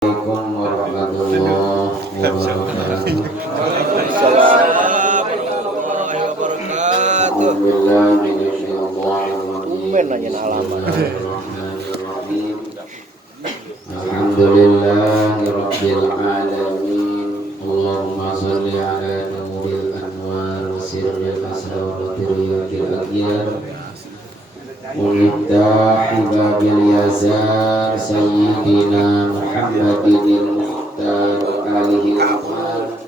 Assalamualaikum warahmatullahi wabarakatuh. Alhamdulillah Alhamdulillahirabbil alamin. Allahumma shalli ala nuril anwar wa sirril asrar wa tiryatil aghyar. Unittahi babil yazar sayyidina Muhammadinil mukhtar alihi al-akhar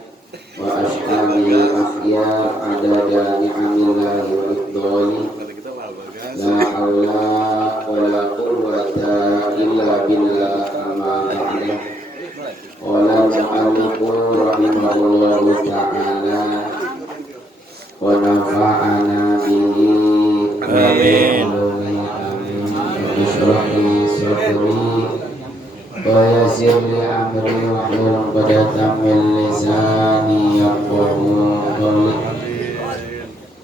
wa ashabil akhyar adada ni'amillahi wa iqdali la hawla wa la quwwata illa billah amma ba'dah. Qala al-mu'allifu rahimahullahu ta'ala wa nafa'ana bihi amin. Ishrah li sadri wa yassir li amri wahlul 'uqdatam min lisani yafqahu qawli.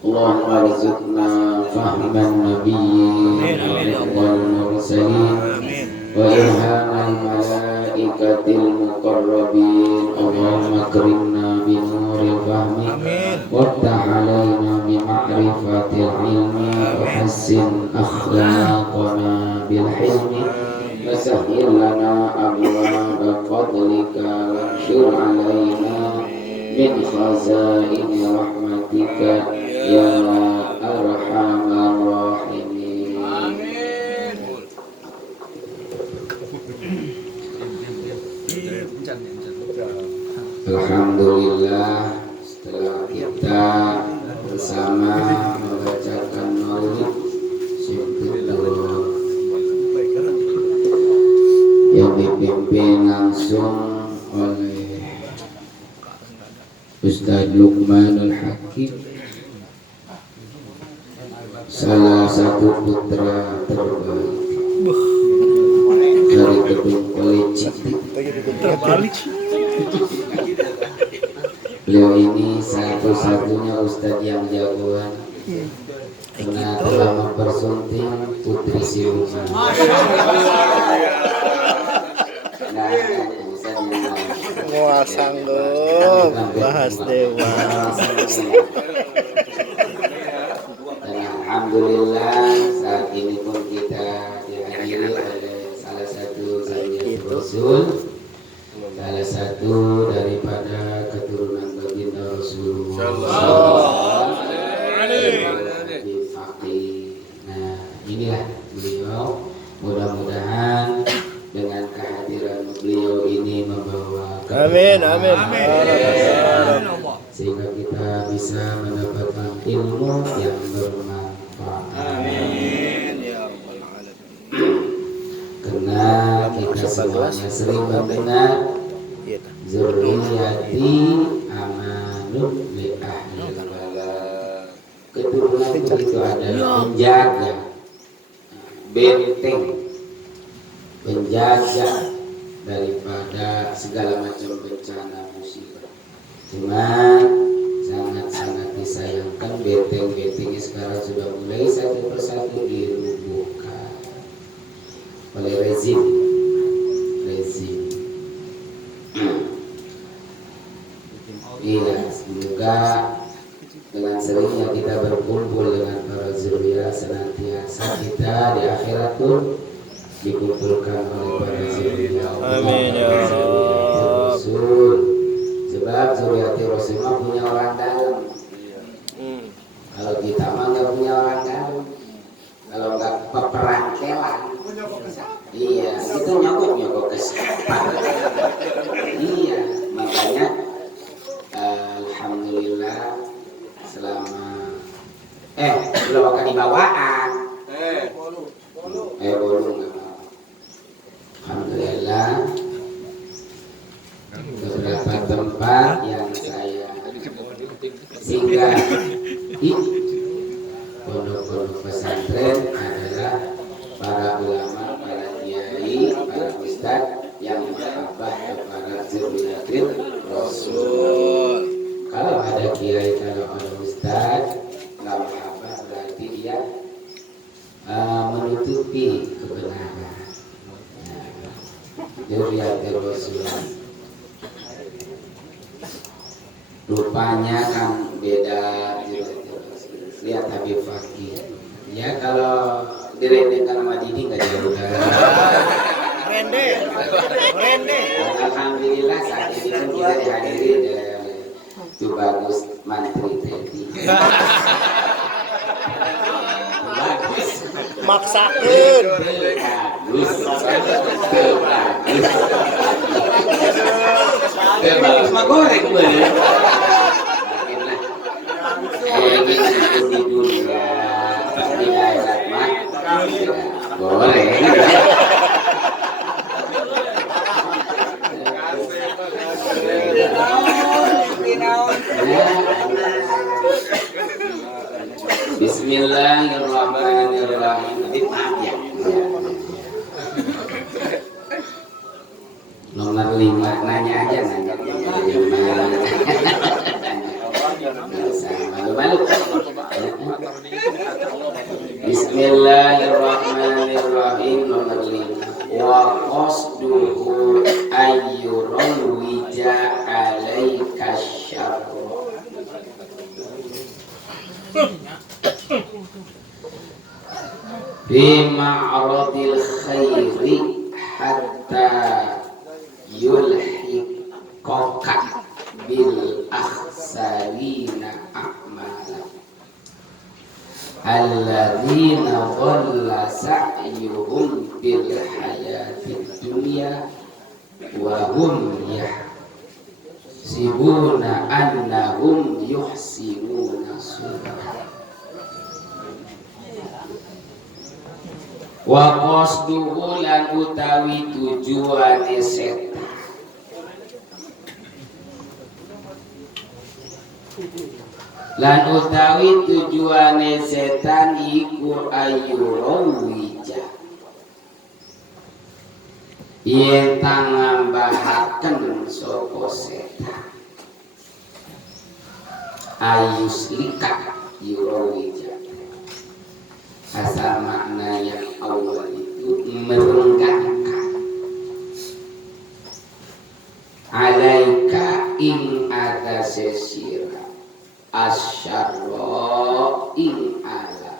Allahumma arzuqna fahman nabiyyin wal mursalin wa ilhamal malaikatil muqarrabin. Allahumma akrimna bi nuril fahmi waftah alaina bi ma'rifatil ilmi wa hassin akhlaqana bil hilmi wa sahhil lana abwaaba fadlika wanshur alaina min khazaini rahmatika ya arhamar rahimin. Alhamdulillah, setelah kita bersama membacakan maulid yang dipimpin langsung oleh Ustadz Luqmanul Hakim, salah satu putra terbaik dari Gedung Kolej. Beliau ini satu-satunya Ustadz yang jagoan karena telah mempersunting putri siluman. Wah, sanggup bahas dewa. Dan alhamdulillah saat ini pun kita dihadiri oleh salah satu zuriat Rasul, salah satu daripada keturunan baginda Rasulullah. Nah, inilah beliau. Mudah-mudahan dengan kehadiran beliau ini membawa Amin, amin. sehingga kita bisa mendapatkan ilmu yang bermanfaat. Amin ya rabbal alamin. Karena kita semuanya sering mendengar zurriyati amanun li ahli balad. Keturunan itu adalah penjaga, benteng, penjaga daripada segala macam bencana musibah. Cuman sangat-sangat disayangkan benteng-bentengnya sekarang sudah mulai satu persatu dirubuhkan oleh rezim. Iya, semoga dengan seringnya kita berkumpul dengan para zuriat senantiasa kita di akhirat pun dikumpulkan oleh para zuriat. Amin ya Rasul. Sebab zuriat Rasulullah punya orang dalam. Kalau kita mah nggak punya orang dalam. Kalau nggak peperantelan. Iya, itu nyokok ke siapa? Iya, makanya alhamdulillah selama belum akan dibawaan. Bolu nggak mau. Alhamdulillah beberapa tempat yang saya singgah di pondok-pondok pesantren adalah para ulama, para kiai, para ustadz yang mahabbah kepada zuriatul Rasul. Kalau ada kiai, kalau ada ustadz nggak mahabbah berarti dia menutupi kebenaran. dzurriyyatir rasul. Rupanya kan beda dzurriyyatir rasul. Lihat Habib Fakih. Ya kalau direndengkan sama Didi nggak jauh kan. Rende. Alhamdulillah saat ini pun kita dihadiri itu bagus Mantri Teddy. Bagus. Maksakeun. Bagus mah goreng bener. Ini di dunia di akhirat mah goreng. Bismillahirrahmanirrahim. Maaf ya. Nomor 5 nanya aja nanya. Malu-malu. Bismillahirrahmanirrahim. Nomor 5. Wa qasduhu ayyuran wija alaika syarra. Bima'radil khairi hatta yulhiqaka bil akhsarina a'mala alladzina dhalla sa'yuhum bil hayatid dunya wa hum yahsibuna annahum yuhsinuna sun'a. Wa qasduhu lan utawi tujuane setan lan utawi tujuane setan iku ayyurau wija yen tangambahaken sapa setan ayuslika yurau wija. Asal makna yang awal itu merenggangkan alaika ing atase sira asyarra ing ala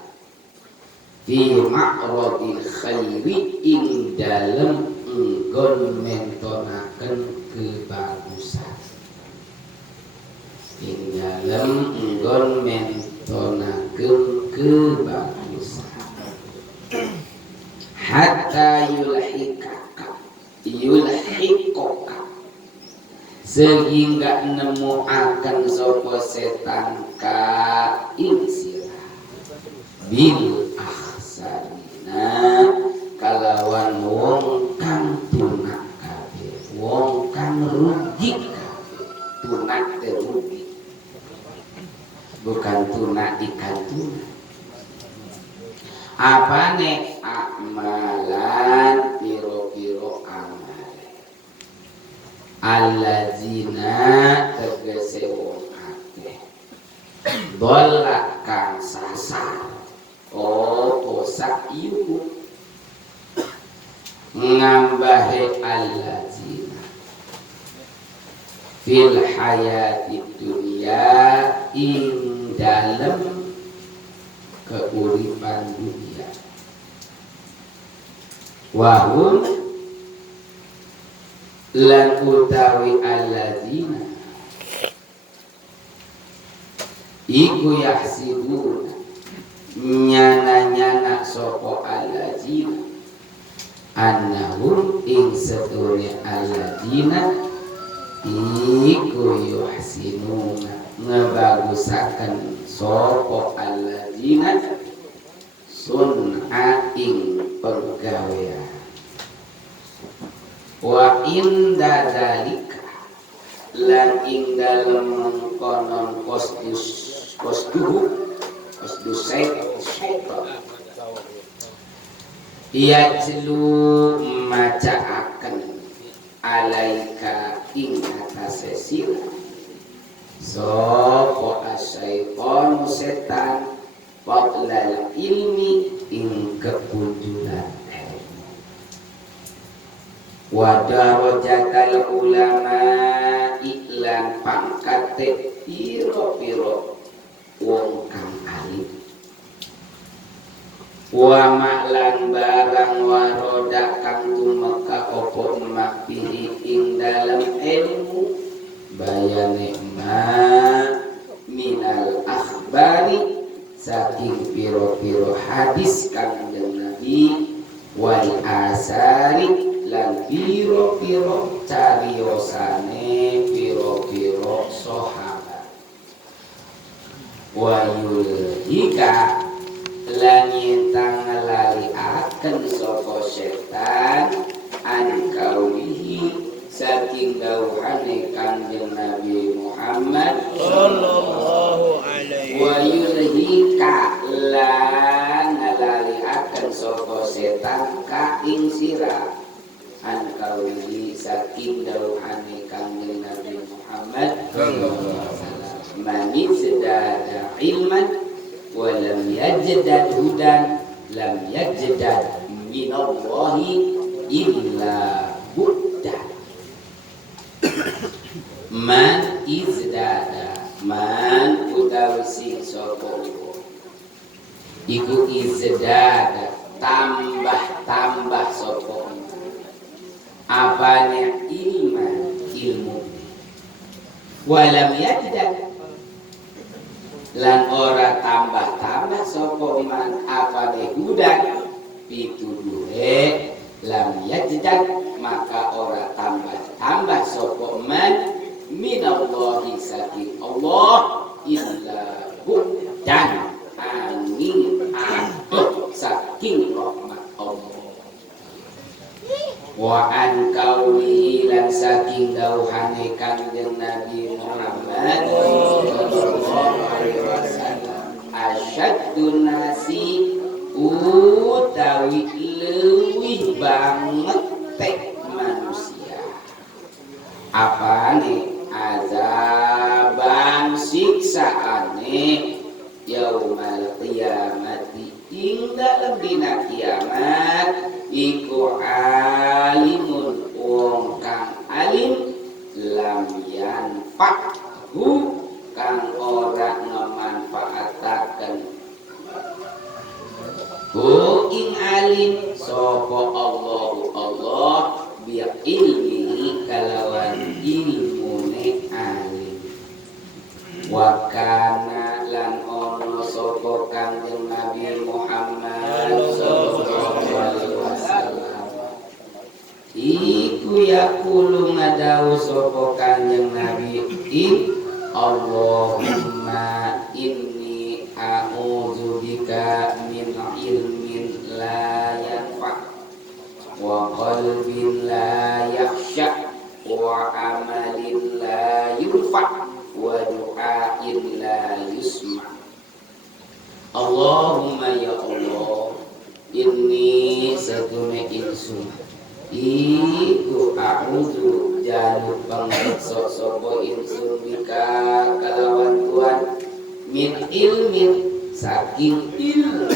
fi ma'radil khairi ing dalem enggon mentonaken kebagusan ing dalem enggon mentonaken kebagusan hatta yulhiqaka sehingga nemu akan sapa setan ka ing sira bil ahsarina kalawan wong kang tunak kabeh wong kang rugi kabeh tunak teh rugi bukan tunak ikan tuna. Apane amalan piro-piro amal alladzina tegese wong akeh dola kang sasar opo sa'iyu ngambahe alladzina fil hayati dunya ing dalem keuripan dunia wahum lan utawi alladzina iku yahsibuna nyana-nyana sapa alladzina annahum ing sedune alladzina iku yuhsinuna ngebagusaken sapa alladzina sun'a ing penggawean wa inda dzalika lan ing dalem konon kosdus syaitan ia celu macaaken alaika ing atase sira sapa asyaiton setan fadlal ilmi ing kepunjulan wa darajatal ulama iklan pangkate piro-piro wong kang alim wa ma'lan barang waroda kang tumeka opo emak pilih ing dalam ilmu bayane ma minal akhbari saking piro-piro hadis kanjeng Nabi wal asari lan piro-piro cariyosane piro-piro sahabat wa yulhika lan yentang ngelali akan sapa setan an kaulihi saking dawuhane kanjeng Nabi Muhammad sallallahu alaihi wa yulhika lan ngelali akan sapa setan ka ing sira an kaulihi saking dawuhane kanjeng Nabi Muhammad sallallahu alaihi wasallam man izdada ilman wa lam yajdad hudan lam yajdad minallahi illa buddan man izdada man utawi sing sapa iku izdada tambah sapa apanya ilmu walam yajdad lan ora tambah sapa man apane hudan pituduhe lam yajdad maka ora tambah sapa man minallahi saking Allah illa buddan angin adoh saking rahmat Allah wa an kauli lan saking dawuhane kanjeng Nabi Muhammad sallallahu alaihi wasallam asyaddun nasi utawi leuwih banget tek manusia apane azaban siksaane yaumal qiyamati ing dalem dina kiamat iku alimun wong kang alim lam yanfa'hu kang ora ngamanfaataken ing alim sapa Allah bi ilmihi kalawan ilmune alim wa kana lan ono sapa kanjeng Nabi Muhammad sallallahu alaihi wasallam iku yaqulu ngadawu sapa kanjeng Nabi Allahumma inni a'udzubika min ilmin la yanfa' wa qalbin la yakhsha wa amalin la yurfa' wa du'ain la yusma. Allahumma ya Allah inni satune insun iku a'udzu jaluk pangreksa sapa insun bika kalawan Tuhan min ilmin saking ilmu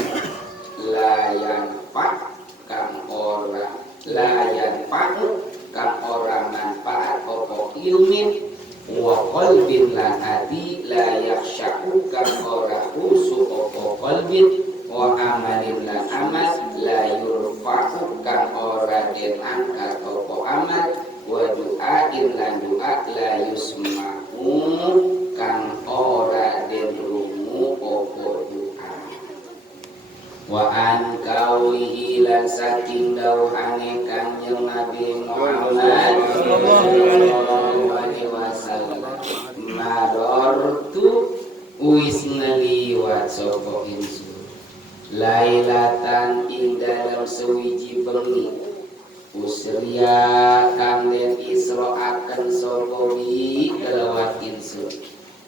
layan pak kang ora layan pak kang ora manfaat apa ilmin wa qalbin lan hati la yakhshaku kang ora khusu apa qalbin wa amalin lan amal la yurfa'u kang ora den angkat apa amal wa du'ain lan du'a la yusma'u kang ora den rungu apa du'a wa an kaulihi lan saking dawuhane kanjeng Nabi Muhammad sallallahu alaihi wasallam madortu wis ngeliwat sapa insun lailatan ing dalam sewiji bengi usria kang den isra akan sapa bi kelawat insun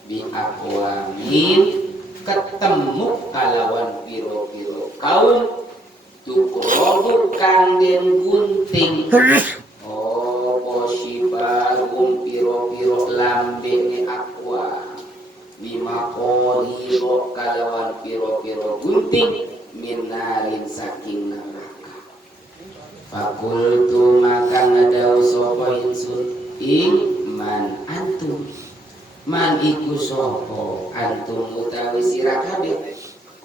bi aqwamin ketemu kalawan piro-piro kaum tukrobu kang den gunting posibagum piro-piro lambene akwa bima kodiro kalawan piro-piro gunting minalin saking neraka fakultu maka ngada ing man antum. Man iku sapa antum utawi sira kabeh.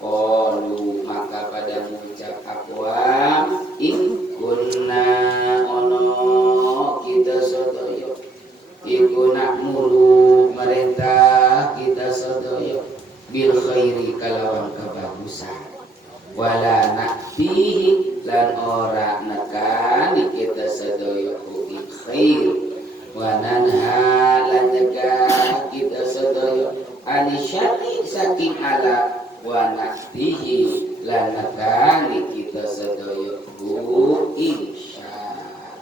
Qalu maka pada mengucap aqwam in kunna ono kita sedaya iku nakmuru merintah kita sedaya bil khairi kalawan kebagusan wala nakfihi lan ora nekani kita sedaya ing khair wa nanha lan nyegah kita sedaya anisyati saking ala wa nakfihi lan nekani kita sedaya ing syar.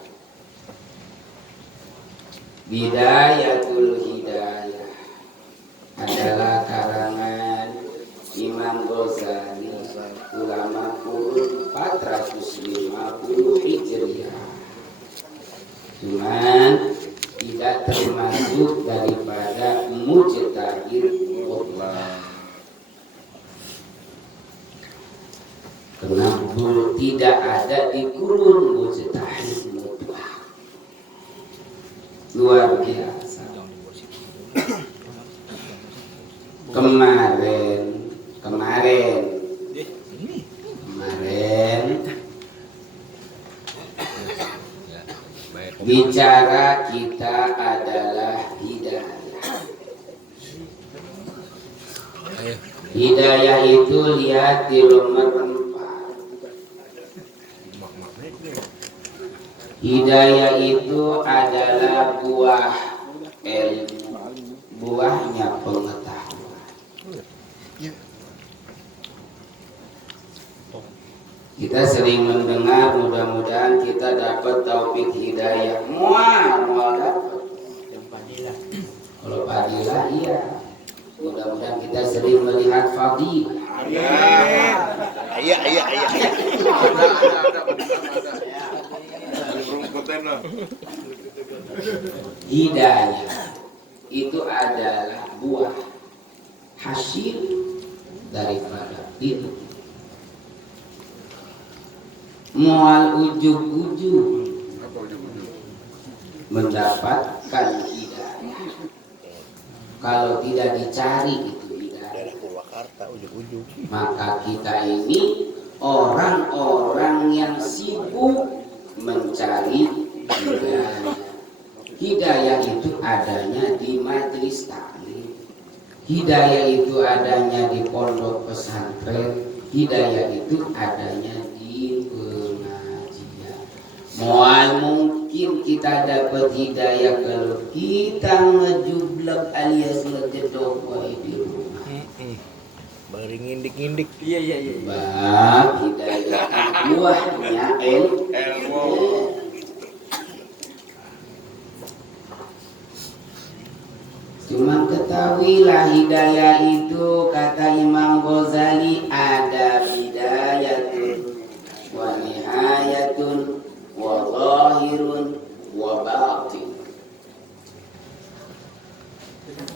Bidayatul Hidayah adalah karangan Imam Ghazali, ulama kurun 450 Hijriah. Cuman tidak termasuk daripada mujtahid mutlak. Kenapa tidak ada di kurun mujtahid mutlak? Luar biasa. Kemarin bicara kita adalah hidayah. Hidayah itu lihat di nomor 4. Hidayah itu adalah buah ilmu, buahnya pengetahuan. Kita sering mendengar, mudah-mudahan kita dapat taufik hidayah. Mual dapat. Kalau fadilah iya. Mudah-mudahan kita sering melihat fadilah. Iya. Hidayah itu adalah buah hasil daripada ilmu. Mual ujug-ujug mendapatkan hidayah. Kalau tidak dicari itu hidayah, maka kita ini orang-orang yang sibuk mencari hidayah. Hidayah itu adanya di majelis taklim. Hidayah itu adanya di pondok pesantren. Hidayah itu adanya di pengajian. Mual mungkin kita dapat hidayah kalau kita ngejublak alias ngegedok di rumah. Bari ngindik-ngindik. Iya. Bab hidayah buahnya ilmu. Cuma ketahuilah hidayah itu kata Imam Ghazali ada bidayatun wa nihayatun wa zahirun wa batin.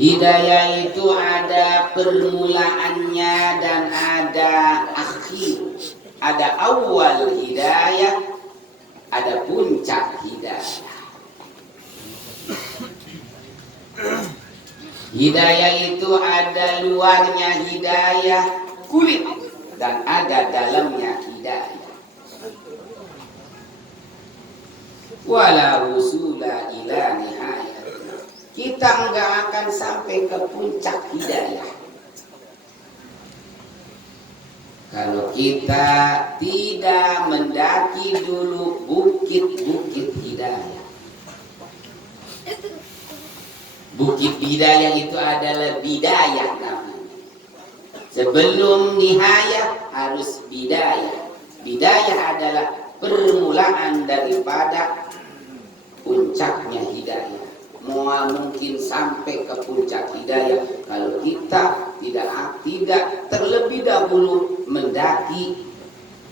Hidayah itu ada permulaannya dan ada akhir. Ada awal hidayah, ada puncak hidayah. Hidayah itu ada luarnya hidayah kulit dan ada dalamnya hidayah. Wala wusula ila nihayah. Kita enggak akan sampai ke puncak hidayah kalau kita tidak mendaki dulu bukit-bukit hidayah. Bukit hidayah itu adalah bidayah namanya. Sebelum nihayah harus bidayah. Bidayah adalah permulaan daripada puncaknya hidayah. Mual mungkin sampai ke puncak hidayah kalau kita tidak terlebih dahulu mendaki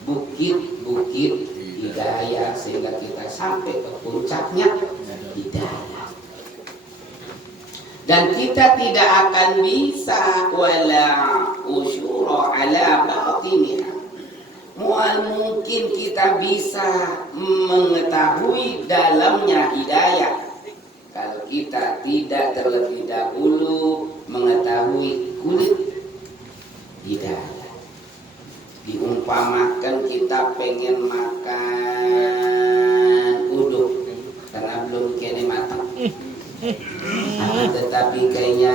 bukit-bukit hidayah sehingga kita sampai ke puncaknya hidayah. Dan kita tidak akan bisa wala usyura ala batiniha. Mual mungkin kita bisa mengetahui dalamnya hidayah kita tidak terlebih dahulu mengetahui kulit hidayah. Diumpamakan kita pengen makan uduk karena belum kene matang. Tetapi kayaknya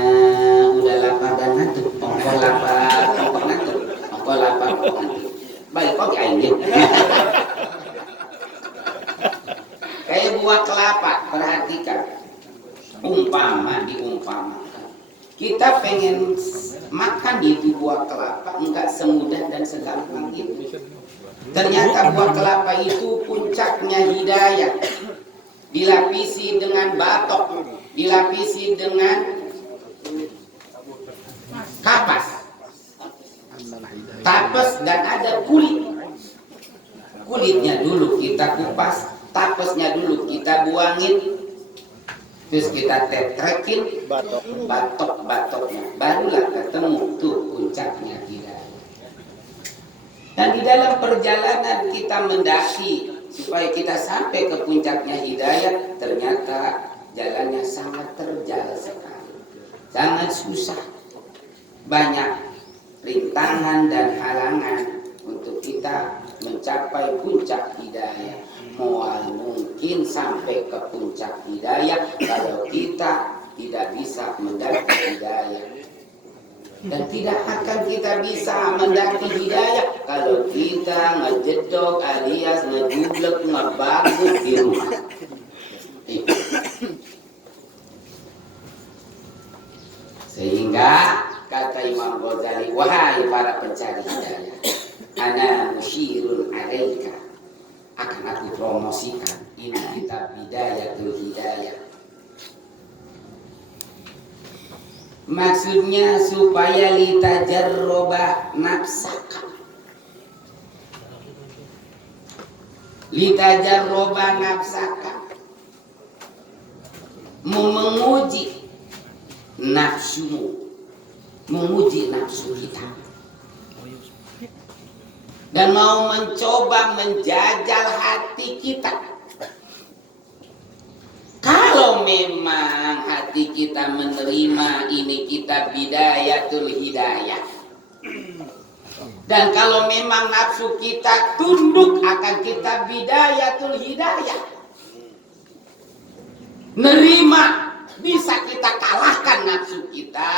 udah lapar dan ngantuk. Ongko lapar, ongko ngantuk. Ongko lapar, ongko ngantuk. Baik kok aja. Kayak buah kelapa, perhatikan. Diumpamakan. Kita pengen makan itu buah kelapa enggak semudah dan segampang itu. Ternyata buah kelapa itu puncaknya hidayah. Dilapisi dengan batok, dilapisi dengan kapas, tapes, dan ada kulit. Kulitnya dulu kita kupas, tapesnya dulu kita buangin, terus kita tetrekin batok-batoknya, barulah ketemu tuh puncaknya hidayah. Dan di dalam perjalanan kita mendaki supaya kita sampai ke puncaknya hidayah, ternyata jalannya sangat terjal sekali, sangat susah, banyak rintangan dan halangan untuk kita mencapai puncak hidayah. Mual mungkin sampai ke puncak hidayah kalau kita tidak bisa mendaki hidayah. Dan tidak akan kita bisa mendaki hidayah kalau kita ngejedok alias ngejublek ngebagut di rumah. Sehingga kata Imam Ghazali, wahai para pencari hidayah, ana musyirun alaika, akan aku promosikan ini kitab Bidayatul Hidayah. Maksudnya supaya litajarroba nafsaka, litajarroba nafsaka, menguji nafsumu, menguji nafsu kita, dan mau mencoba menjajal hati kita. Kalau memang hati kita menerima ini kitab Bidayatul Hidayah, dan kalau memang nafsu kita tunduk akan kitab Bidayatul Hidayah, nerima, bisa kita kalahkan nafsu kita.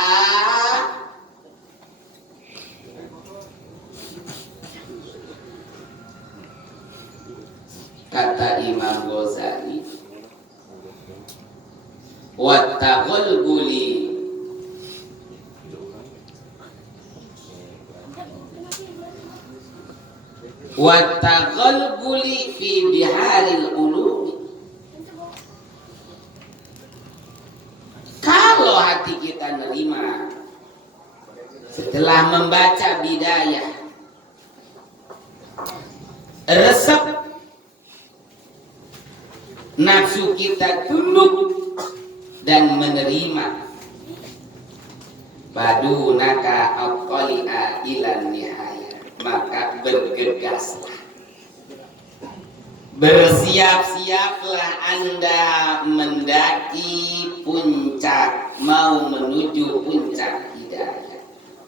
Kata Imam Ghazali, wattaghalguli fi biharil ulum. Kalau hati kita nerima setelah membaca bidayah, resep, nafsu kita tunduk dan menerima, badunaka aqali'a ilan nihayah, maka bergegaslah, bersiap-siaplah Anda mendaki puncak, mau menuju puncak hidayah,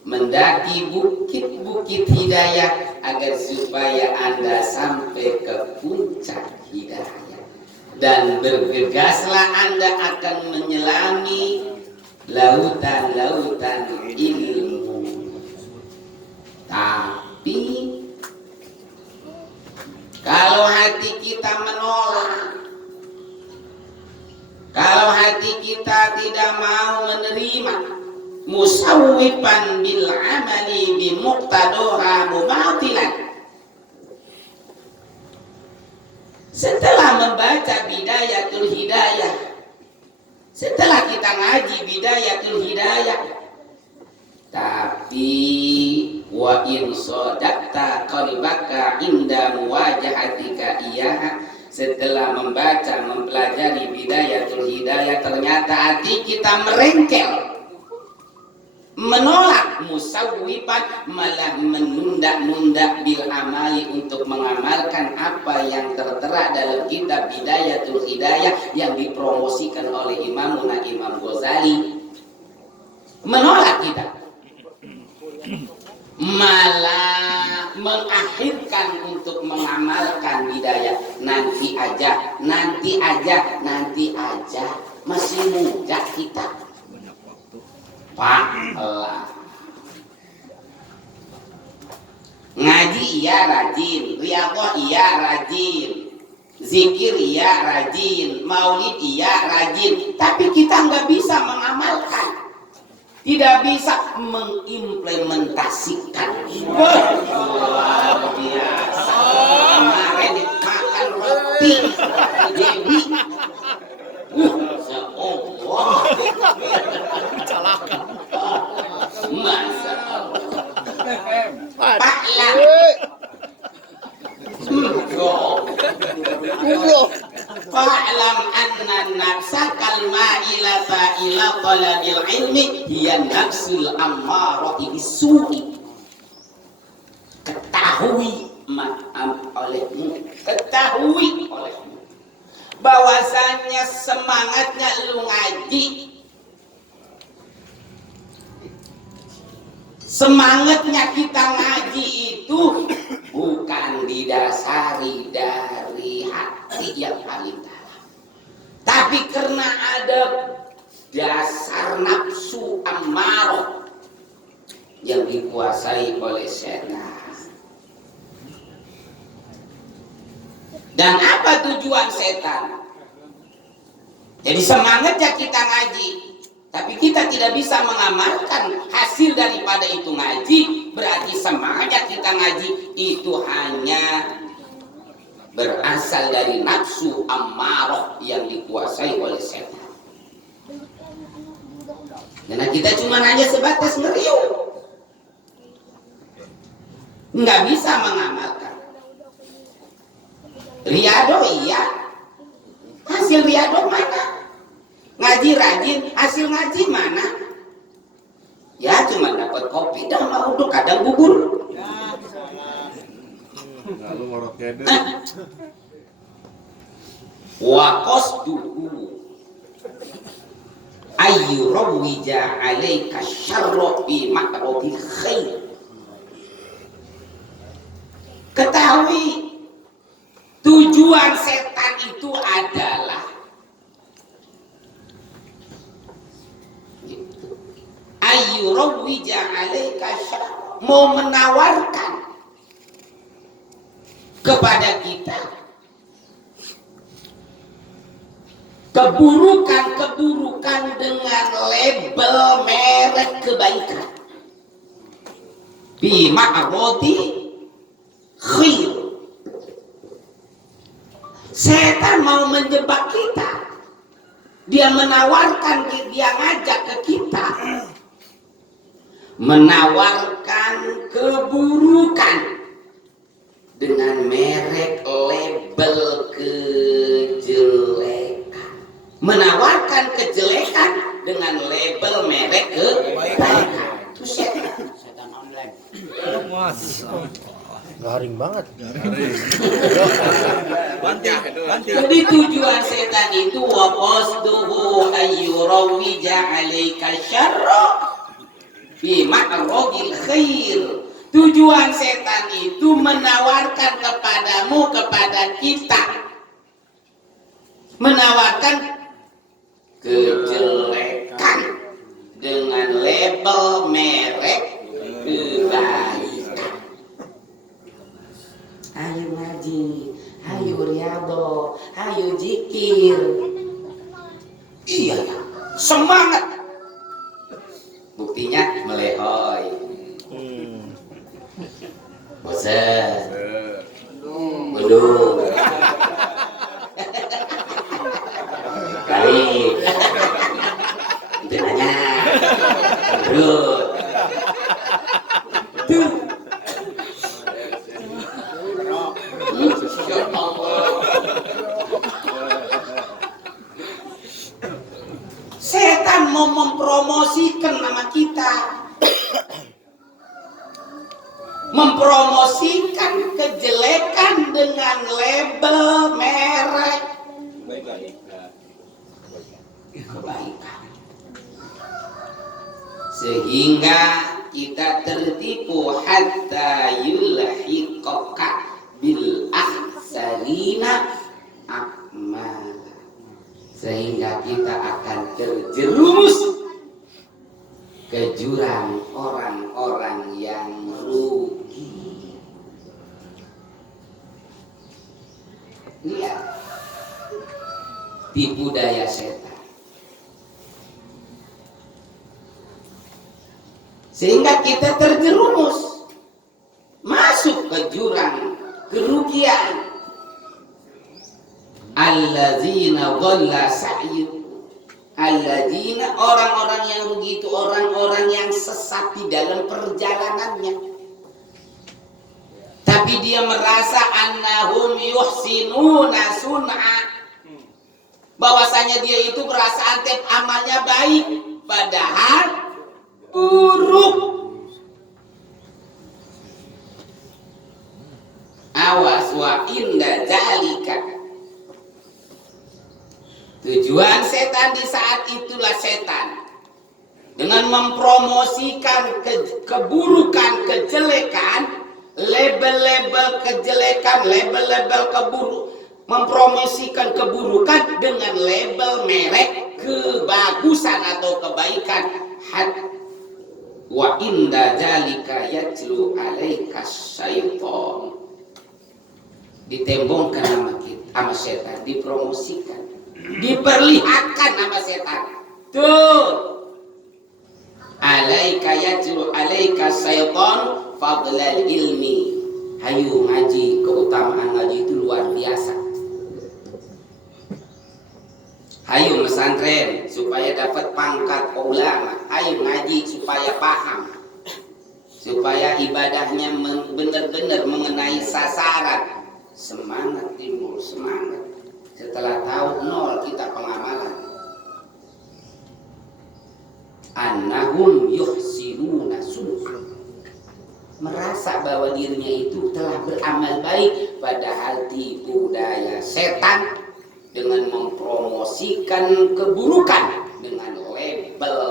mendaki bukit-bukit hidayah agar supaya Anda sampai ke puncak hidayah. Dan bergegaslah Anda akan menyelami lautan-lautan ilmu. Tapi kalau hati kita menolak, kalau hati kita tidak mau menerima, musawwipan bil amali bi muqtadoha mubatilan. Setelah membaca Bidayatul Hidayah, setelah kita ngaji Bidayatul Hidayah, tapi wa in sadaqta qalbaka inda muwajahatika iyaha, setelah membaca mempelajari Bidayatul Hidayah ternyata hati kita merengkel, menolak musawwiban, malah menunda-nunda bil amali untuk mengamalkan apa yang tertera dalam kitab Bidayatul Hidayah yang dipromosikan oleh Imam Ghazali. Menolak kita, malah mengakhirkan untuk mengamalkan hidayah. Nanti aja, masih muda kita. Pak ngaji iya rajin, riyadhah iya rajin, zikir iya rajin, maulid iya rajin, tapi kita nggak bisa mengamalkan, tidak bisa mengimplementasikan. Luar biasa. Kemarin makan roti Dewi. Seolah masa Paklah Fa'lam anna nafsa kalma'ilata ila talabil ilmi hiya nafsul ammarati bisu'i. Ketahui olehmu bahwasannya semangatnya lu ngaji, semangatnya kita ngaji itu bukan didasari dari hati yang paling dalam, tapi karena ada dasar nafsu ammarah yang dikuasai oleh setan. Dan apa tujuan setan? Jadi semangatnya kita ngaji, tapi kita tidak bisa mengamalkan hasil daripada itu ngaji, berarti semangat kita ngaji itu hanya berasal dari nafsu ammarah yang dikuasai oleh setan. Karena kita cuma hanya sebatas ngeriuk, nggak bisa mengamalkan. Riyadhah iya, hasil riyadhah mana? Ngaji rajin, hasil ngaji mana? Ya cuma dapat kopi dan uduk kadang bubur. Wa qasduhu ayyurawija 'alaika syarra bi ma'radil khair. Ketahui tujuan setan itu adalah ayyurawija 'alaika syarra, mau menawarkan kepada kita keburukan-keburukan dengan label merek kebaikan. Bi ma'rodi khair. Setan mau menjebak kita. Dia menawarkan, dia ngajak ke kita menawarkan keburukan dengan merek label kejelekan, menawarkan kejelekan dengan label merek kebaikan. Itu setan online. Garing banget. Jadi tujuan setan itu wa qasduhu ayyurawija 'alaika syarra bi ma'radil khair. Tujuan setan itu menawarkan kepadamu, kepada kita, menawarkan kejelekan dengan label merek kebaikan. Ayo ngaji, ayo riyadhah, ayo zikir. Iya, semangat. Buktinya melehoi. Bosan. Belum. Balik. Itu nanya. Terus. Tuh. Setan mau mempromosikan nama kita. mempromosikan kejelekan dengan label merek kebaikan, sehingga kita tertipu hatta yulhiqaka bil ahsarina a'mal, sehingga kita akan terjerumus ke jurang orang-orang yang rugi. Lihat tipu daya setan, sehingga kita terjerumus masuk ke jurang kerugian. Alladzina dhalla sa'yuhum, alladzina, orang-orang yang rugi itu orang-orang yang sesat di dalam perjalanannya, tapi dia merasa annahum yuhsinuna sun'a, bahwasanya dia itu merasa antep amalnya baik padahal buruk. Awas wa inda zalika, tujuan setan di saat itulah setan dengan mempromosikan keburukan, kejelekan, label-label kejelekan, label-label mempromosikan keburukan dengan label merek kebagusan atau kebaikan. Wa inda zalika yajlu alaika syaitan, ditembongkan sama setan, dipromosikan, diperlihatkan nama setan. Tuh, alaika yajlu alaika syaitan fadlal ilmi, hayu ngaji, keutamaan ngaji itu luar biasa. Hayu pesantren supaya dapat pangkat ulama, hayu ngaji supaya paham, supaya ibadahnya benar-benar mengenai sasaran. Semangat timbul semangat, setelah tahu nol kita pengamalan. Annahum yuhsinuna sun'a, merasa bahwa dirinya itu telah beramal baik, padahal tipu daya setan dengan mempromosikan keburukan dengan label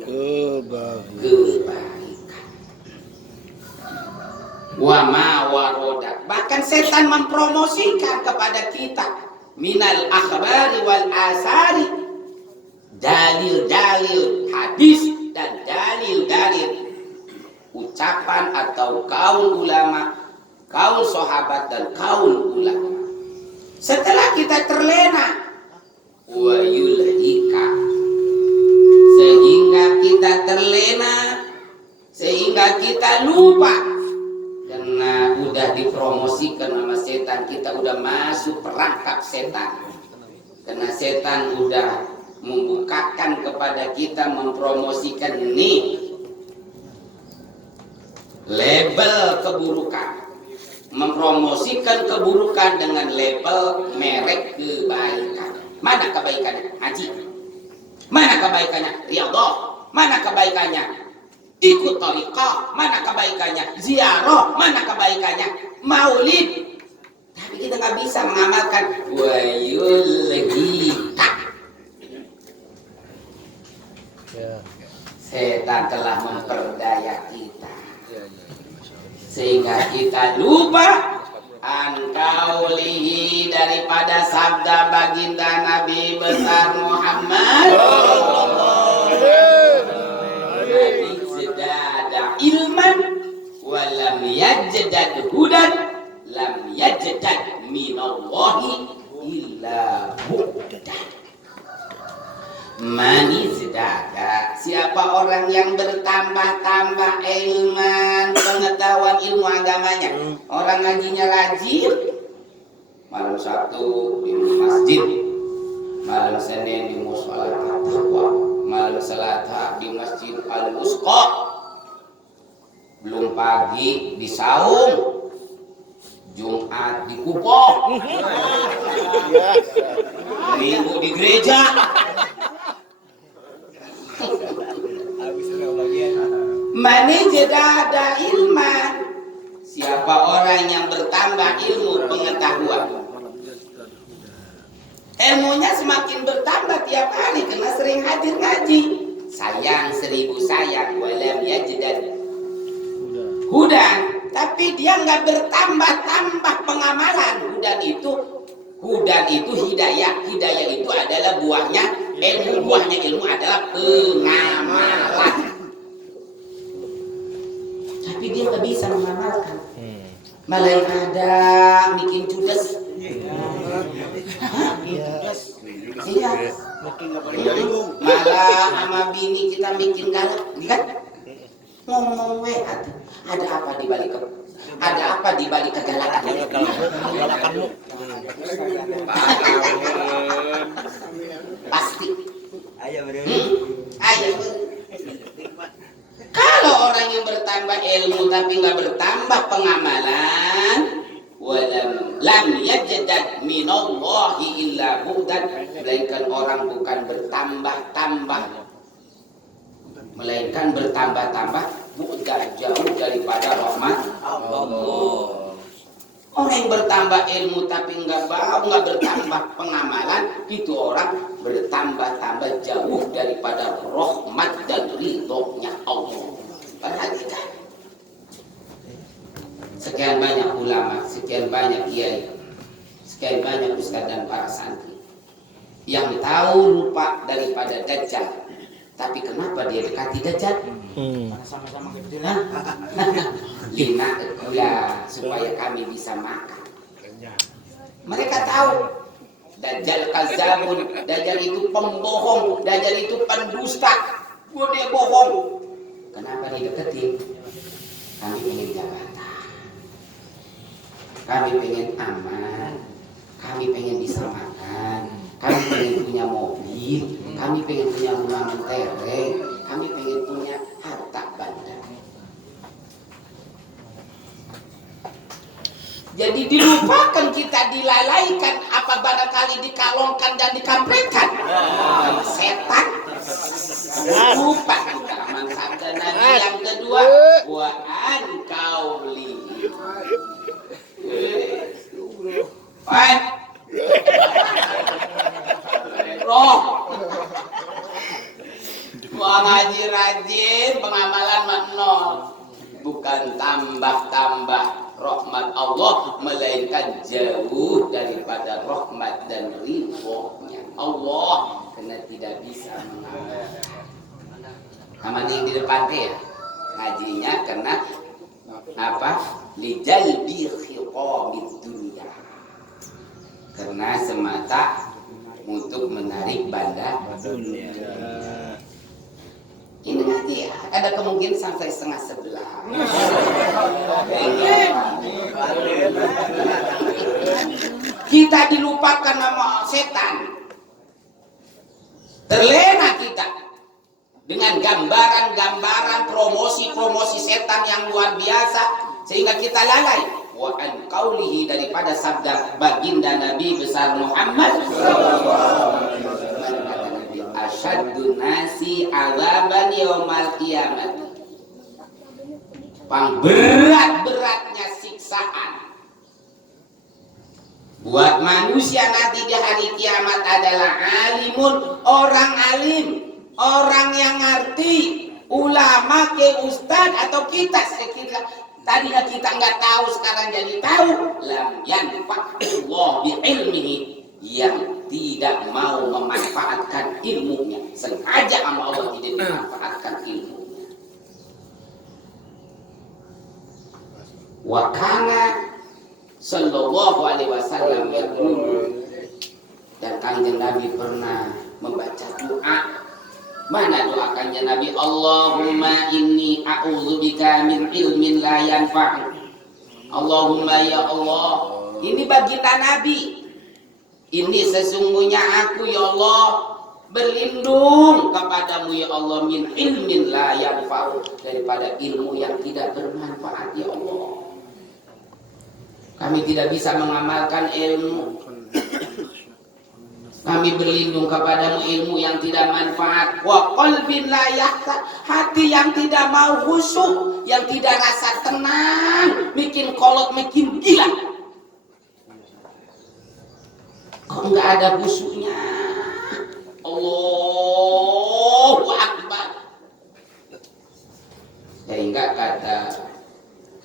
kebaikan. Wa ma waroda, bahkan setan mempromosikan kepada kita minal akhbari wal asari, dalil-dalil hadis dan dalil-dalil ucapan atau kaul ulama, kaul sahabat dan kaul ulama. Setelah kita terlena, wa yulhika, sehingga kita terlena, sehingga kita lupa, karena udah dipromosikan sama setan, kita udah masuk perangkap setan. Karena setan udah membukakan kepada kita, mempromosikan ini label keburukan, mempromosikan keburukan dengan label merek kebaikan. Mana kebaikannya? Haji. Mana kebaikannya? Riyadhah. Mana kebaikannya? Ikut thariqah. Mana kebaikannya? Ziarah. Mana kebaikannya? Maulid. Tapi kita nggak bisa mengamalkan. Wa yulhika, setan telah memperdaya kita sehingga kita lupa angkaulihi, daripada sabda baginda Nabi besar Muhammad, yazdada ilman walam yajdad hudan lam yajdad minallahi illa bu'dan. Manizdada, siapa orang yang bertambah-tambah ilman, pengetahuan ilmu agamanya, orang ngajinya rajin, malam Sabtu di masjid, malam Senin di mushola taqwa, malam Selasa di masjid Al-Usqa, belum pagi di saung, Jumat di Kupoh, Minggu di gereja. Mani jeda ada ilman, Siapa orang yang bertambah ilmu pengetahuan, ilmunya semakin bertambah tiap hari karena sering hadir ngaji. Sayang 1000 sayang, walam yajdan hudan, tapi dia nggak bertambah pengamalan. Hudan itu hidayah. Hidayah itu adalah buahnya ilmu. Buahnya ilmu adalah pengamalan. Tapi dia nggak bisa mengamalkan. Malah yang ada bikin judes. Iya. Malah sama bini kita bikin galak, kan? Ngomong ada apa di balik kegalakanmu? Pasti. Kalau orang yang bertambah ilmu tapi nggak bertambah pengamalan, lam yajad minallahi illa bu'dan, melainkan orang bukan bertambah-tambah, melainkan bertambah-tambah bu'dan, jauh daripada rahmat Allah. Orang yang bertambah ilmu tapi nggak bertambah pengamalan, itu orang bertambah-tambah jauh daripada rahmat dan ridhonya Allah. Perhatikan. Sekian banyak ulama, sekian banyak kiai, sekian banyak ustaz dan para santri yang tahu lupa daripada Dajjal. Tapi kenapa dia dekati Dajjal? Sama-sama gede lah. 5 gula supaya kami bisa makan. Mereka tahu Dajjal kazabun, Dajjal itu pembohong, Dajjal itu pendusta, dia bohong. Kenapa dideketin? Kami ingin jabatan, kami pengen aman, kami pengen bisa makan, kami pengen punya mobil, kami pengen punya rumah mentereng, kami pengen punya harta benda. Jadi dilupakan kita, dilalaikan, apa barangkali dikalongkan dan dikampretkan setan. Lupa kita aman sabda Nabi yang kedua, wa an kauli. Roh mau ngaji rajin, pengamalan nol, bukan tambah-tambah rahmat Allah, melainkan jauh daripada rahmat dan ridhonya Allah, karena tidak bisa mengamalkan. Namanya yang di depan ya ngajinya karena apa? Lijalbi khiqamid dunya, karena semata untuk menarik banda dunia. Ini nanti ya, ada kemungkinan sampai 10:30. Kita dilupakan nama setan. Terlena kita dengan gambaran-gambaran promosi-promosi setan yang luar biasa, sehingga kita lalai wa an qaulihi, daripada sabda baginda Nabi besar Muhammad asyaddu nasi azaban yaumal kiamat, pang berat-beratnya siksaan buat manusia nanti di hari kiamat adalah alimun, orang alim, orang yang ngerti, ulama ke ustad atau kita tadinya kita nggak tahu sekarang jadi tahu, lam yanfa'ullah bi ilmihi, yang tidak mau memanfaatkan ilmunya, sengaja sama Allah tidak memanfaatkan ilmunya. Wa kana sallallahu alaihi wasallam yaqulu, dan kanjeng Nabi pernah membaca doa. Mana doa kanjeng Nabi? Allahumma inni a'udzubika min ilmin la yanfa'. Allahumma ya Allah, ini baginda Nabi. Ini sesungguhnya aku ya Allah berlindung kepadamu ya Allah min ilmin la yanfa', daripada ilmu yang tidak bermanfaat ya Allah. Kami tidak bisa mengamalkan ilmu. Kami berlindung kepadamu ilmu yang tidak manfaat. Wa qalbin la yahzan, hati yang tidak mau khusyuk, yang tidak rasa tenang, bikin kolot, bikin gila. Kok nggak ada khusyuknya? Allahu Akbar. Sehingga kata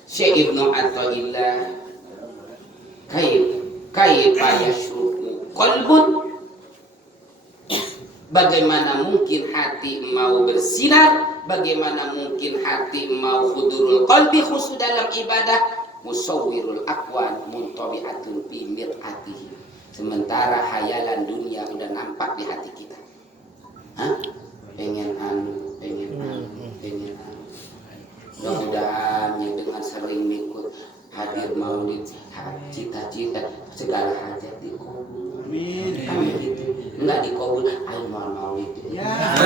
Syekh Ibnu Athaillah, kaifa yashruqu qalbun, bagaimana mungkin hati mau bersinar, bagaimana mungkin hati mau hudurul qalbi, khusus dalam ibadah, musawwirul aqwan muntabi'atun fi mir'atihi, sementara hayalan dunia udah nampak di hati kita. Hah? Pengen anu. Mudah-mudahan yang dengan sering ikut hadir maulid, cita-cita segala hajat dikabul. Amin. Kami gitu. Enggak dikabul, ayo maulid. Ya.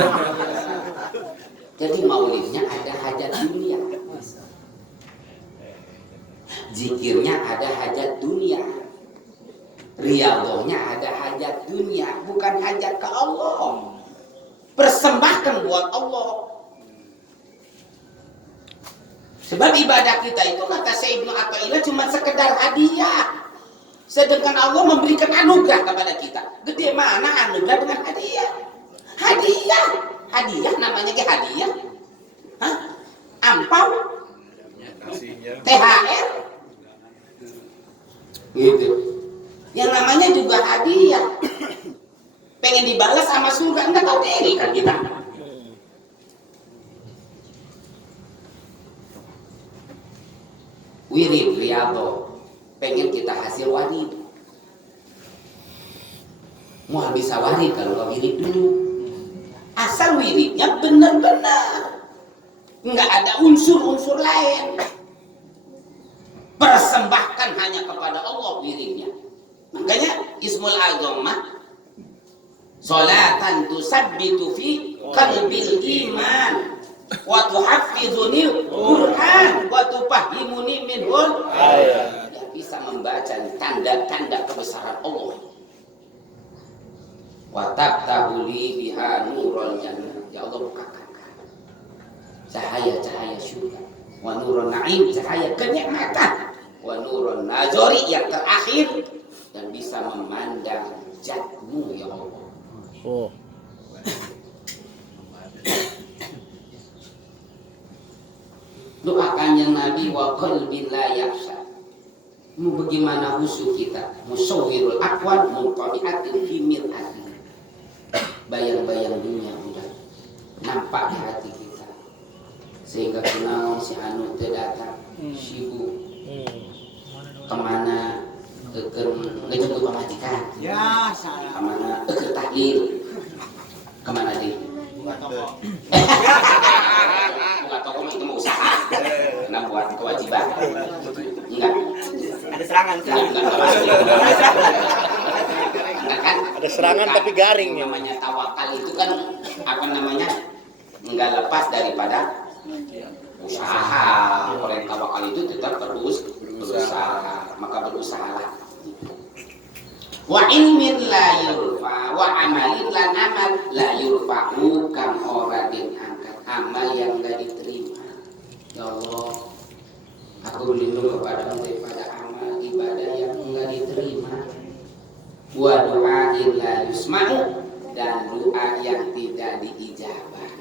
Jadi maulidnya ada hajat dunia. Zikirnya ada hajat dunia. Riyadhahnya ada hajat dunia, bukan hajat ke Allah. Persembahkan buat Allah. Sebab ibadah kita itu kata Syekh Ibnu Athaillah cuma sekedar hadiah. Sedangkan Allah memberikan anugerah kepada kita. Gede mana anugerah dengan hadiah? Hadiah namanya ke hadiah. Hah? Ampau? THR? Gitu. Yang namanya juga hadiah. Pengen dibalas sama surga, enggak tahu diri kan kita. Wirid riyadhah, pengen kita hasil warid. Mau bisa warid kalau nggak wirid dulu. Asal wiridnya benar-benar, nggak ada unsur-unsur lain. Persembahkan hanya kepada Allah wiridnya. Makanya Ismul Azamah, sholatan tusabbitu fi qalbil iman wa tuhaffizuni Quran wa tufahhimuni minhul ayat. Yang bisa membaca tanda-tanda kebesaran Allah. Wa tabtahu li biha nurul jannah. Ya Allah, bukakan cahaya-cahaya syurga. Wa nurun na'im, cahaya kenikmatan. Wa nurun nazari, yang terakhir, dan bisa memandang zat-Mu ya Allah. Oh. Doakan yang Nabi wa qalbin la yakhsha. Bagaimana khusyuk kita? Musawwirul aqwan muntabi'atin fi mir'ati. Bayang-bayang dunia udah nampak di hati kita. Sehingga kenal si anu teu datang, sibuk. Kemana ngejemput pamajikan? Ya, salah. Kemana tahlil? Kemana deh? Buka toko. Buka toko itu mau usaha. Karena buat kewajiban. Enggak. Ada serangan. Kan ada serangan tapi garing. Namanya tawakal itu kan apa namanya? Enggak lepas daripada usaha. Orang tawakal itu tetap terus berusaha. Maka berusahalah. Wa ilmin la yurfa wa amalin lan amal la yurfa'u, kang ora den angkat amal yang enggak diterima. Ya Allah, aku berlindung kepadamu daripada amal ibadah yang enggak diterima. Wa du'ain la yusma'u, dan doa yang tidak diijabah.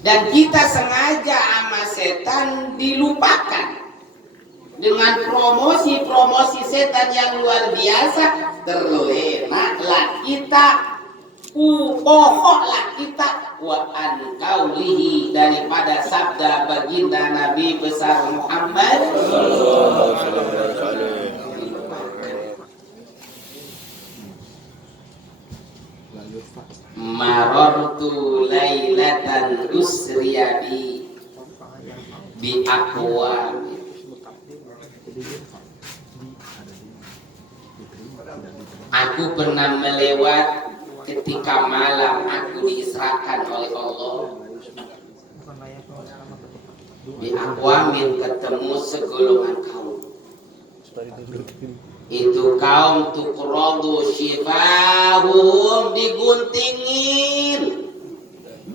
Dan kita sengaja sama setan dilupakan dengan promosi setan yang luar biasa. Terlenaklah kita, pohoklah kita wa an qaulihi, daripada sabda baginda Nabi besar Muhammad marartu lailatan usriya bi aqwam. Aku pernah melewat ketika malam aku diisrakan oleh Allah. Bi aqwamin, ketemu segolongan kaum. Itu kaum tuqradu syifahum, diguntingin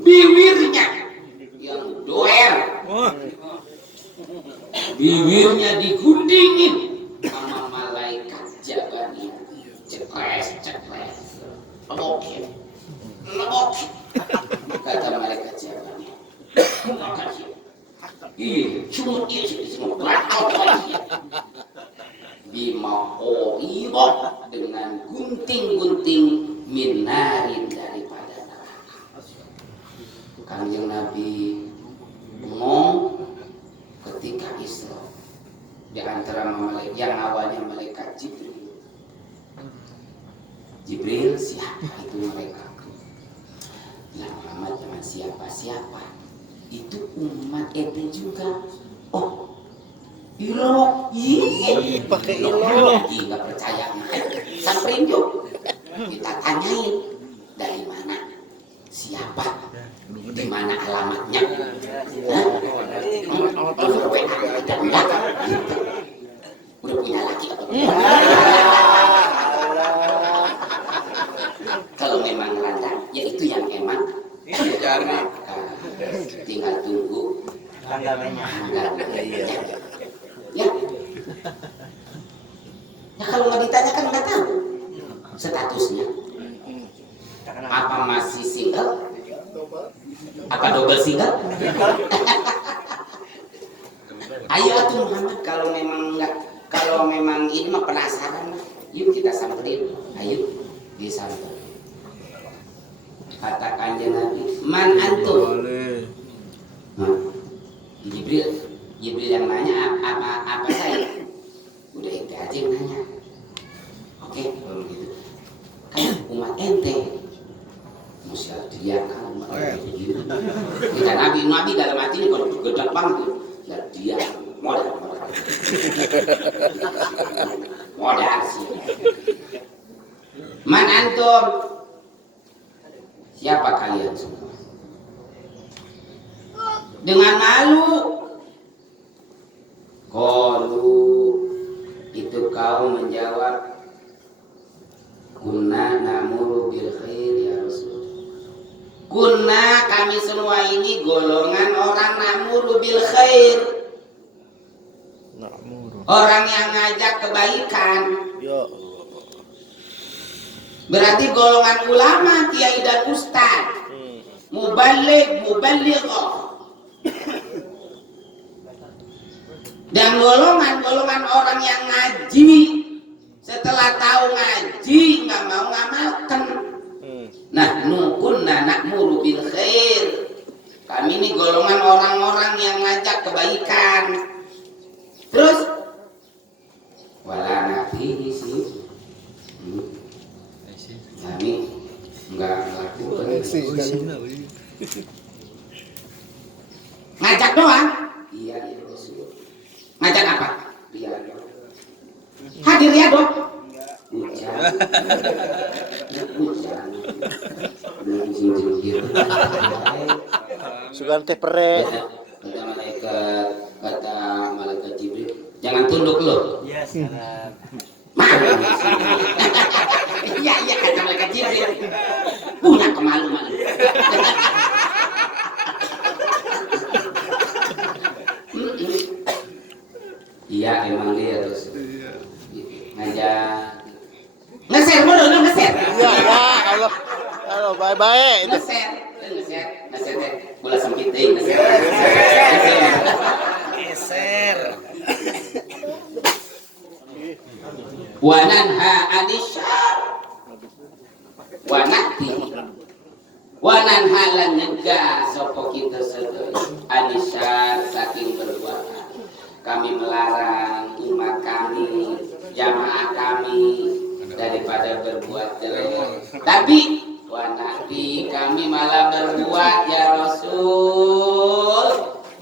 bibirnya yang doer, bibirnya diguntingin sama malaikat Jabaniyah. Ceples oke kata malaikat Jabaniyah. Iya, cuma bima oibah dengan gunting-gunting minarin daripada neraka. Kanjeng Nabi bengong ketika Isra di antara malaikat yang awalnya malaikat Jibril. Jibril siapa itu mereka? Yang Muhammad jangan siapa-siapa. Itu umat ente juga. Oh, ilo, pakai ilo. Nggak percaya, samperin yuk. Kita tanyain dari mana, siapa, di mana alamatnya. Udah punya laki apa? Kalau memang randa, ya itu yang emang. Tinggal tunggu tanggalnya. Ya. Ya kalau nggak ditanya kan nggak tahu statusnya. Apa masih single? Apa double single? Ayo atuh Muhammad, kalau memang ini mah penasaran, yuk kita samperin. Ayo disamperin. Kata Kanjeng Nabi, man antum? Jibril yang nanya apa saya? Udah ente aja yang nanya. Oke, kalau begitu. Kan umat ente. Musyal dia kan umat ente begini. Kita Nabi dalam hati ini kalau gedak banget. Ya dia modal sih. Man antum? Siapa kalian semua? Dengan malu, qalu, itu kaum menjawab, kunna namuru bil khair ya Rasul. Kunna, kami semua ini golongan orang namuru bil khair, orang yang ngajak kebaikan. Ya. Berarti golongan ulama, kiai dan ustaz, muballighah. Dan golongan orang yang ngaji, setelah tahu ngaji nggak mau ngamalkan. Nah, nukunna na'muru bil khair. Kami ini golongan orang-orang yang ngajak kebaikan. Terus wala nafihi sih. Kami nggak melakukan ngajak doang. Iya, Rasul. Ngajak apa? Iya. Hadir ya dok. Hujan. Sugan teh pere. Kata malaikat Jibril, jangan tunduk lo. Iya, salam. Iya kata malaikat Jibril. Punya kemaluan. Iya emang dia terus ngajak ngeser mulu ngeser. Ya Allah bye Ngeser teh bola sempit deh ngeser. Wananha anisyar wanati wananha lan nyegah sapa kita sedaya anisyar saking berbuat. Kami melarang umat kami, jamaah kami daripada berbuat jelek. Tapi wanati kami malah berbuat ya Rasul.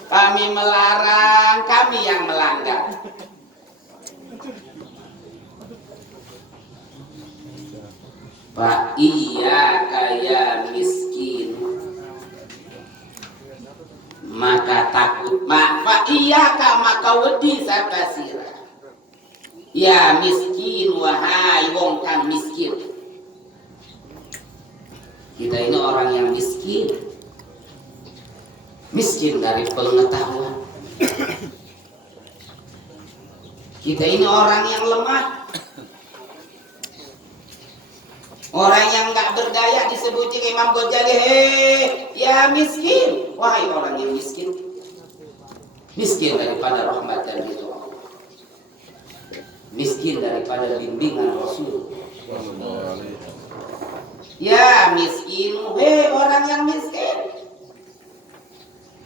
Kami melarang, kami yang melanggar. Pak iya kaya miskin, maka takut fa iya ka maka wedi sakasira. Ya miskin miskin, wahai wong kang miskin. Kita ini orang yang miskin. Miskin dari pengetahuan. Kita ini orang yang lemah. Orang yang nggak berdaya disebut Imam Ghazali, ya miskin. Wahai orang yang miskin. Miskin daripada rahmat dan ridho Allah. Miskin daripada bimbingan Rasul. Ya miskin, orang yang miskin.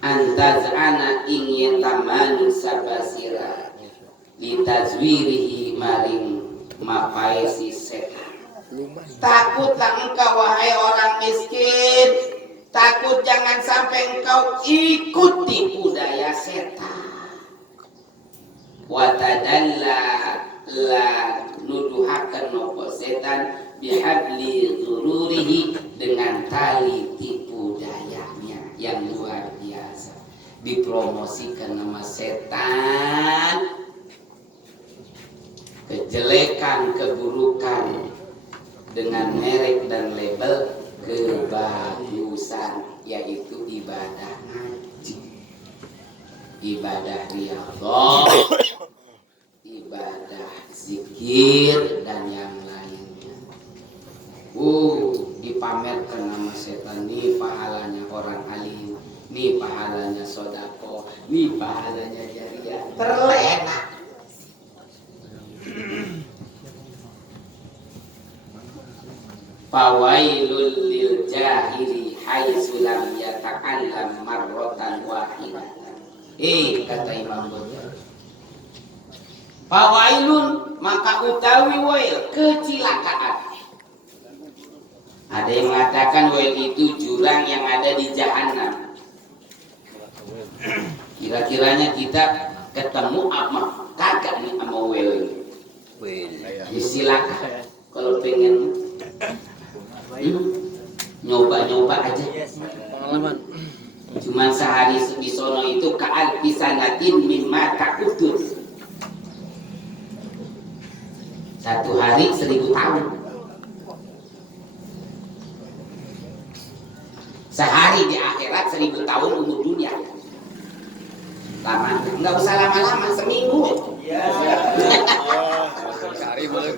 Antaz'ana ingin tamanu sabasira litazwirihi maring mapaisi setan. Takutlah engkau wahai orang miskin. Takut jangan sampai engkau ikut tipu daya setan. Watadalla la nuduhakan nopo setan bihabli zururihi dengan tali tipu dayanya yang luar biasa. Dipromosikan nama setan, kejelekan, keburukan dengan merek dan label kebagusan, yaitu ibadah ngaji, ibadah riyadhah, ibadah zikir dan yang lainnya. Dipamerkan nama setan, nih pahalanya orang alim, nih pahalanya sodako, nih pahalanya jariah. Terlena. Fawailul lil jahili haitsu lam yata'allam marratan wahidatan. Kata Imam Ghazali. Fawailun, maka utawi wail, kecelakaan. Ada yang mengatakan wail itu jurang yang ada di Jahannam. Kira-kiranya kita ketemu apa? Kagak nih sama wail. Silakan kalau pengen nyoba-nyoba aja pengalaman. Cuman sehari di sono itu ka'al pisanatin mimma ta'udun. Satu hari 1000 tahun. Sehari di akhirat 1000 tahun umur dunia. Lama, nggak usah lama-lama, seminggu. Sehari boleh.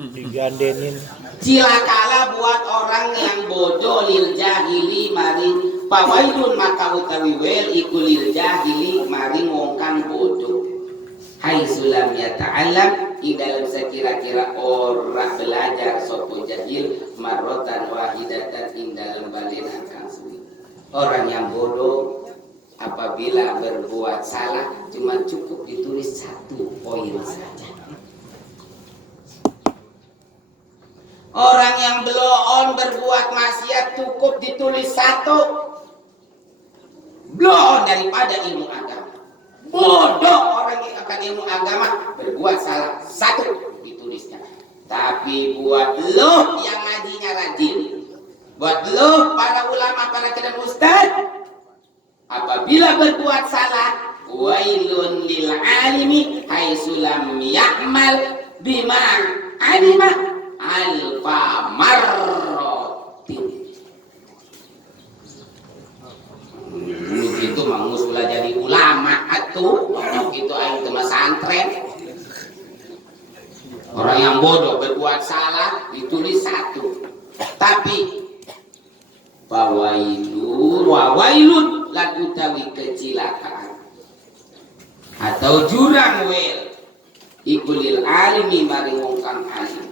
Digandenin. Cilakalah buat orang yang bodoh lil jahili mari pawaidun, maka utawi wel iku lil jahili mari wong kang bodoh. Hai sulam ya ta'alam, di dalam sekira-kira ora belajar sopo jahil marrotan wahidatan ing dalam balenan kang suwi. Orang yang bodoh apabila berbuat salah cuma cukup ditulis 1 poin saja. Orang yang blow-on berbuat maksiat cukup ditulis 1. Blow-on daripada ilmu agama. Bodoh orang yang akan ilmu agama berbuat salah 1 ditulisnya. Tapi buat lo yang ngajinya rajin, buat lo para ulama, para kedai ustaz, apabila berbuat salah, wailun lil alimi haitsu lam ya'mal bima alima alfa marratin. Begitu mangus ulah jadi ulama atuh, gitu aing teh santren. Orang yang bodoh berbuat salah ditulis 1. Tapi wawailun lagu tawi kecelakaan atau jurang wel ikulil alimi mari wong kang alim.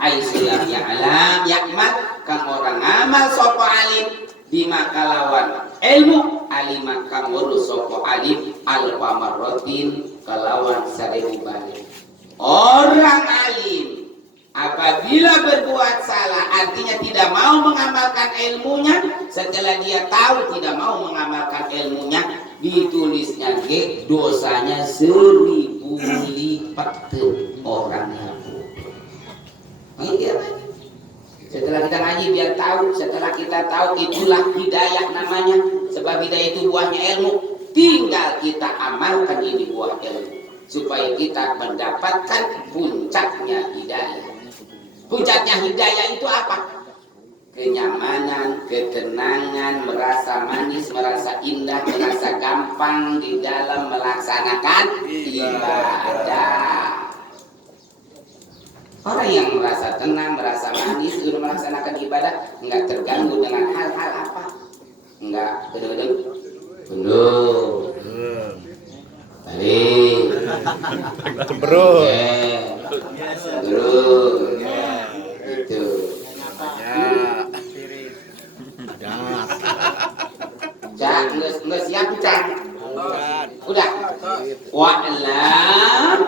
Aisyah ya'lam yakmat kang orang amal sapa alim bima kalawan ilmu alima kang urus sapa alim alfa marratin kalawan 1000 balik. Orang alim apabila berbuat salah, artinya tidak mau mengamalkan ilmunya, setelah dia tahu tidak mau mengamalkan ilmunya, ditulisnya dosanya 1000 lipat orangnya. Iya. Setelah kita ngaji biar tahu, setelah kita tahu itulah hidayah namanya. Sebab hidayah itu buahnya ilmu. tinggal kita amalkan ini buah ilmu supaya kita mendapatkan puncaknya hidayah. Puncaknya hidayah itu apa? Kenyamanan, ketenangan, merasa manis, merasa indah, merasa gampang di dalam melaksanakan ibadah. Orang yang merasa tenang, merasa manis dalam melaksanakan ibadah, enggak terganggu dengan hal-hal apa? Enggak gedeg-gedeg. Bener. Balik. Bro. Terus. Itu. Cak, nggak siap cak. Udah. Wa'lam.